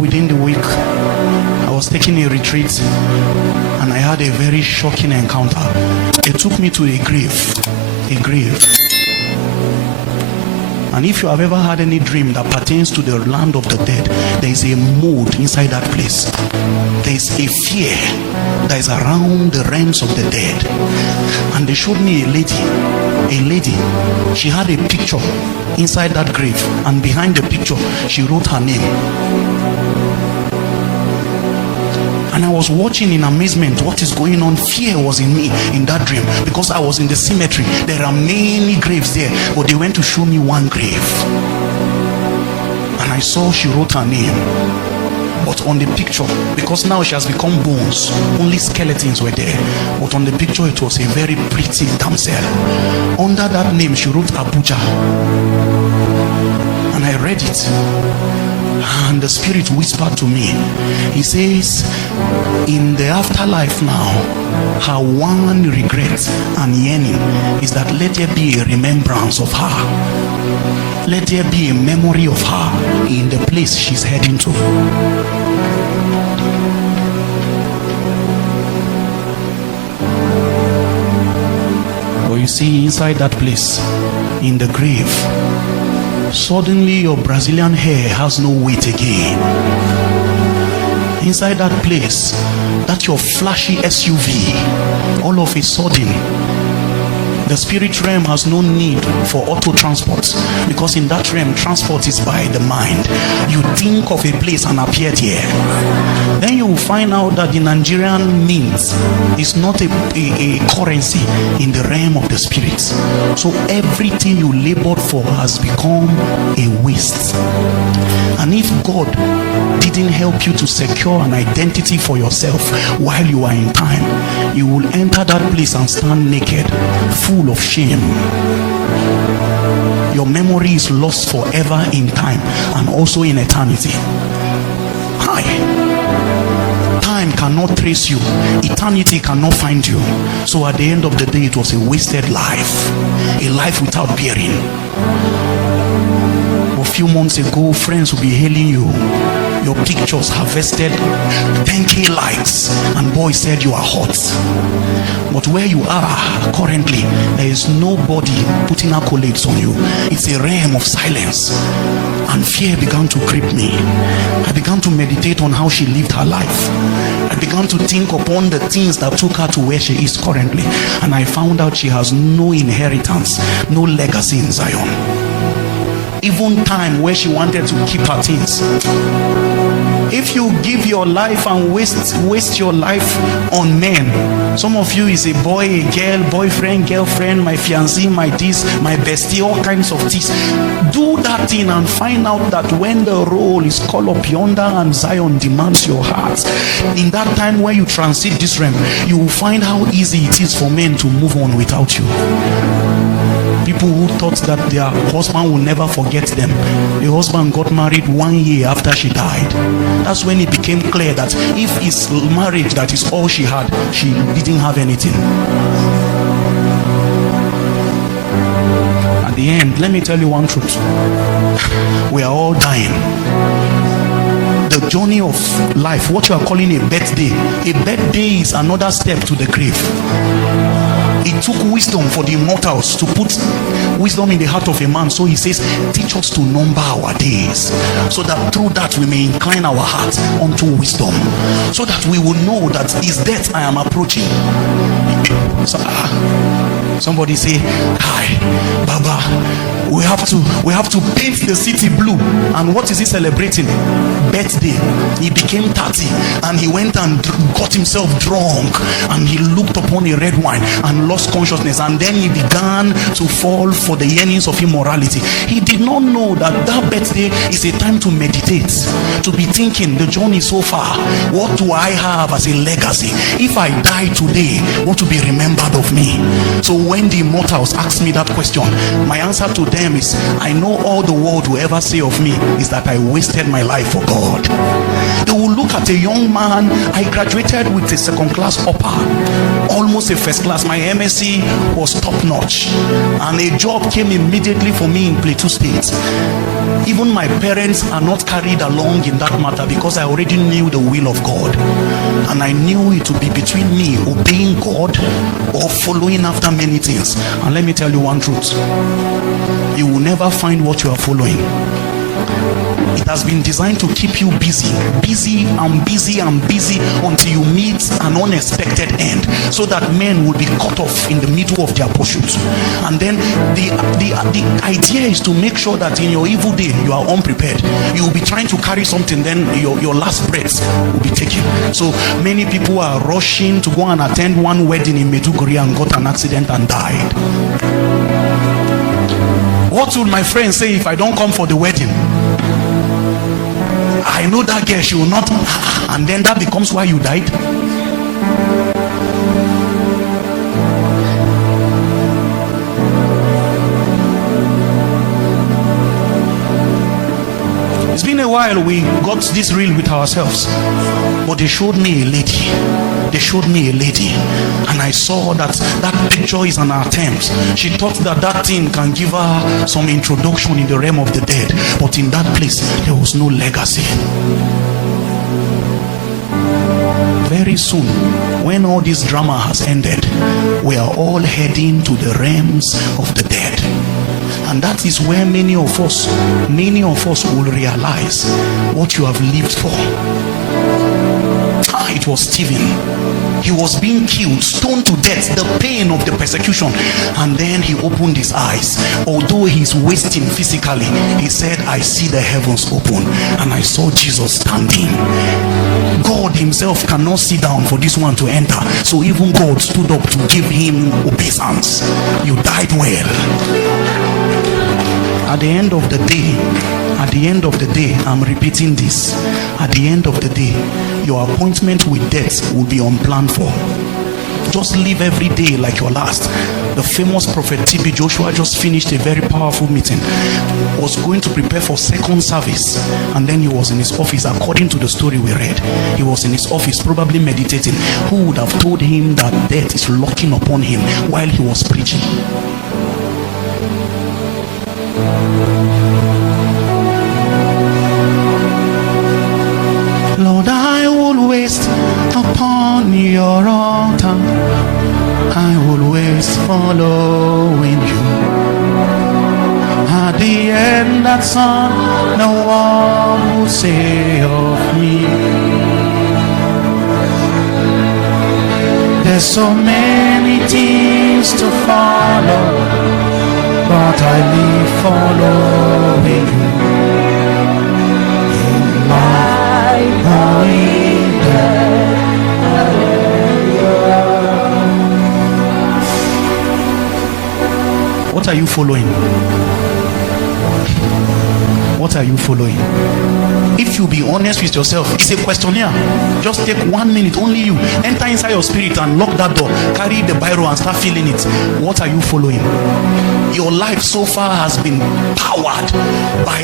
Within the week, I was taking a retreat and I had a very shocking encounter. It took me to a grave. And if you have ever had any dream that pertains to the land of the dead, there is a mood inside that place. There is a fear that is around the realms of the dead. And they showed me a lady. She had a picture inside that grave, and behind the picture she wrote her name. And I was watching in amazement what is going on. Fear was in me in that dream, because I was in the cemetery. There are many graves there, but they went to show me one grave, and I saw she wrote her name. But on the picture, because now she has become bones, only skeletons were there, but on the picture it was a very pretty damsel. Under that name she wrote Abuja, and I read it. And the Spirit whispered to me. He says, in the afterlife now, her one regret and yearning is that let there be a remembrance of her. Let there be a memory of her in the place she's heading to. But you see, inside that place, in the grave, suddenly your Brazilian hair has no weight again. Inside that place, that your flashy SUV, all of a sudden the spirit realm has no need for auto transport, because in that realm transport is by the mind. You think of a place and appear here. Then you will find out that the Nigerian mint is not a currency in the realm of the spirit. So everything you labored for has become a waste. And if God didn't help you to secure an identity for yourself while you are in time, you will enter that place and stand naked, full of shame. Your memory is lost forever in time and also in eternity. Time cannot trace you, eternity cannot find you. So at the end of the day, it was a wasted life, a life without bearing. A few months ago, friends will be hailing you. Your pictures harvested 10,000 likes, and boys said you are hot. But where you are currently, there is nobody putting accolades on you. It's a realm of silence. And fear began to grip me. I began to meditate on how she lived her life. I began to think upon the things that took her to where she is currently. And I found out she has no inheritance, no legacy in Zion. Even time where she wanted to keep her things. If you give your life and waste your life on men, some of you is a boy, a girl, boyfriend, girlfriend, my fiancé, my this, my bestie, all kinds of things. Do that thing and find out that when the roll is called up yonder and Zion demands your heart, in that time when you transit this realm, you will find how easy it is for men to move on without you. People who thought that their husband will never forget them, the husband got married 1 year after she died. That's when it became clear that if it's marriage that is all she had, she didn't have anything. At the end, let me tell you one truth. We are all dying. The journey of life, what you are calling a birthday is another step to the grave. It took wisdom for the immortals to put wisdom in the heart of a man. So he says, teach us to number our days, so that through that we may incline our hearts unto wisdom, so that we will know that is death I am approaching. So, somebody say, hi, Baba, we have to paint the city blue. And what is he celebrating? Birthday. He became 30 and he went and got himself drunk, and he looked upon a red wine and lost consciousness, and then he began to fall for the yearnings of immorality. He did not know that that birthday is a time to meditate, to be thinking the journey so far. What do I have as a legacy? If I die today, what will be remembered of me? So when the immortals ask me that question, my answer to them is, I know all the world will ever say of me is that I wasted my life for God. They will look at a young man. I graduated with a second class upper, almost a first class. My MSc was top notch, and a job came immediately for me in Plateau State. Even my parents are not carried along in that matter, because I already knew the will of God, and I knew it to be between me obeying God or following after many things. And let me tell you one truth: you will never find what you are following. It has been designed to keep you busy until you meet an unexpected end, so that men will be cut off in the middle of their pursuit. And then the idea is to make sure that in your evil day you are unprepared. You will be trying to carry something, then your last breath will be taken. So many people are rushing to go and attend one wedding in Meduguri and got an accident and died. What will my friends say if I don't come for the wedding? I know that girl, she will not. And then that becomes why you died. It's been a while we got this real with ourselves, but they showed me a lady. And I saw that picture is an attempt. She thought that thing can give her some introduction in the realm of the dead, but in that place there was no legacy. Very soon, when all this drama has ended, we are all heading to the realms of the dead. And that is where many of us will realize what you have lived for. It was Stephen. He was being killed, stoned to death, the pain of the persecution. And then he opened his eyes. Although he's wasting physically, he said, I see the heavens open, and I saw Jesus standing. God himself cannot sit down for this one to enter. So even God stood up to give him obeisance. You died well. At the end of the day, I'm repeating this. At the end of the day, your appointment with death will be unplanned for. Just live every day like your last. The famous prophet TB Joshua just finished a very powerful meeting. Was going to prepare for second service, and then he was in his office. According to the story we read, he was in his office probably meditating. Who would have told him that death is locking upon him while he was preaching? Lord, I will waste upon your altar. I will waste following you. At the end, that song, no one will say of me. There's so many things to follow, but I live following you. In life, what are you following? What are you following? If you be honest with yourself, it's a questionnaire. Just take 1 minute, only you. Enter inside your spirit and lock that door. Carry the Bible and start filling it. What are you following? Your life so far has been powered by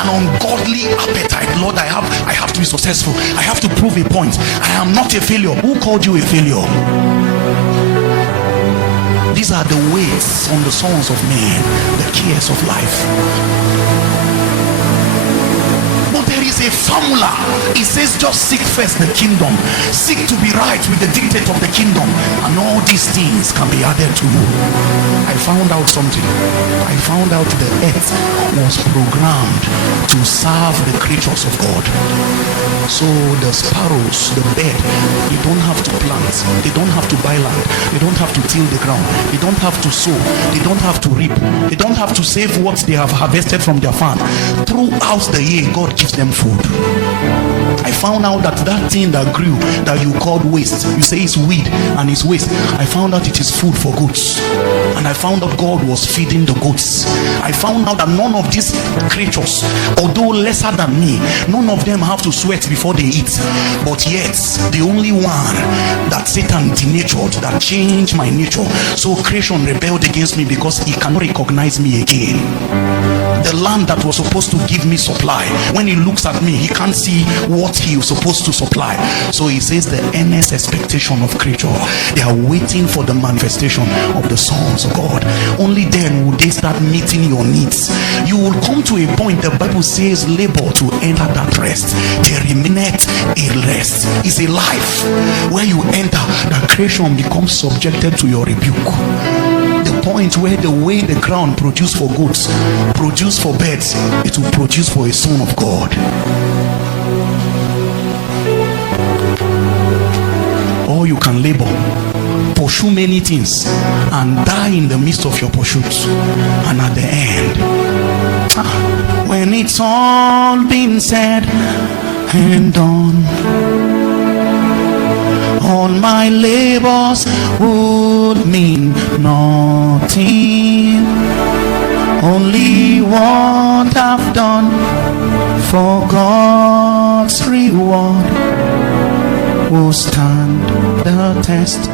an ungodly appetite. Lord, I have to be successful. I have to prove a point. I am not a failure. Who called you a failure? These are the weights on the sons of men, the cares of life. But there is a formula. It says just seek first the kingdom. Seek to be right with the dictate of the kingdom, and all these things can be added to you. I found out something. I found out the earth was programmed to serve the creatures of God. So the sparrows, the bird, they don't have to plant, they don't have to buy land, they don't have to till the ground, they don't have to sow, they don't have to reap, they don't have to save what they have harvested from their farm. Throughout the year, God gives them food. I found out that thing that grew, that you called waste, you say it's weed and it's waste. I found out it is food for goats. And I found out God was feeding the goats. I found out that none of these creatures, although lesser than me, none of them have to sweat before they eat. But yet, the only one that Satan denatured, that changed my nature. So creation rebelled against me because he cannot recognize me again. The land that was supposed to give me supply, when he looks at me, he can't see what he was supposed to supply. So he says the earnest expectation of creature, they are waiting for the manifestation of the sons of God. Only then will they start meeting your needs. You will come to a point, the Bible says, labor to enter that rest. There remaineth a rest. It's a life where you enter, that creation becomes subjected to your rebuke. The point where the way the ground produce for goats, produce for birds, it will produce for a son of God. Or you can labor, pursue many things, and die in the midst of your pursuits. And at the end, when it's all been said and done, all my labors would mean nothing. Only what I've done for God's reward will stand the test.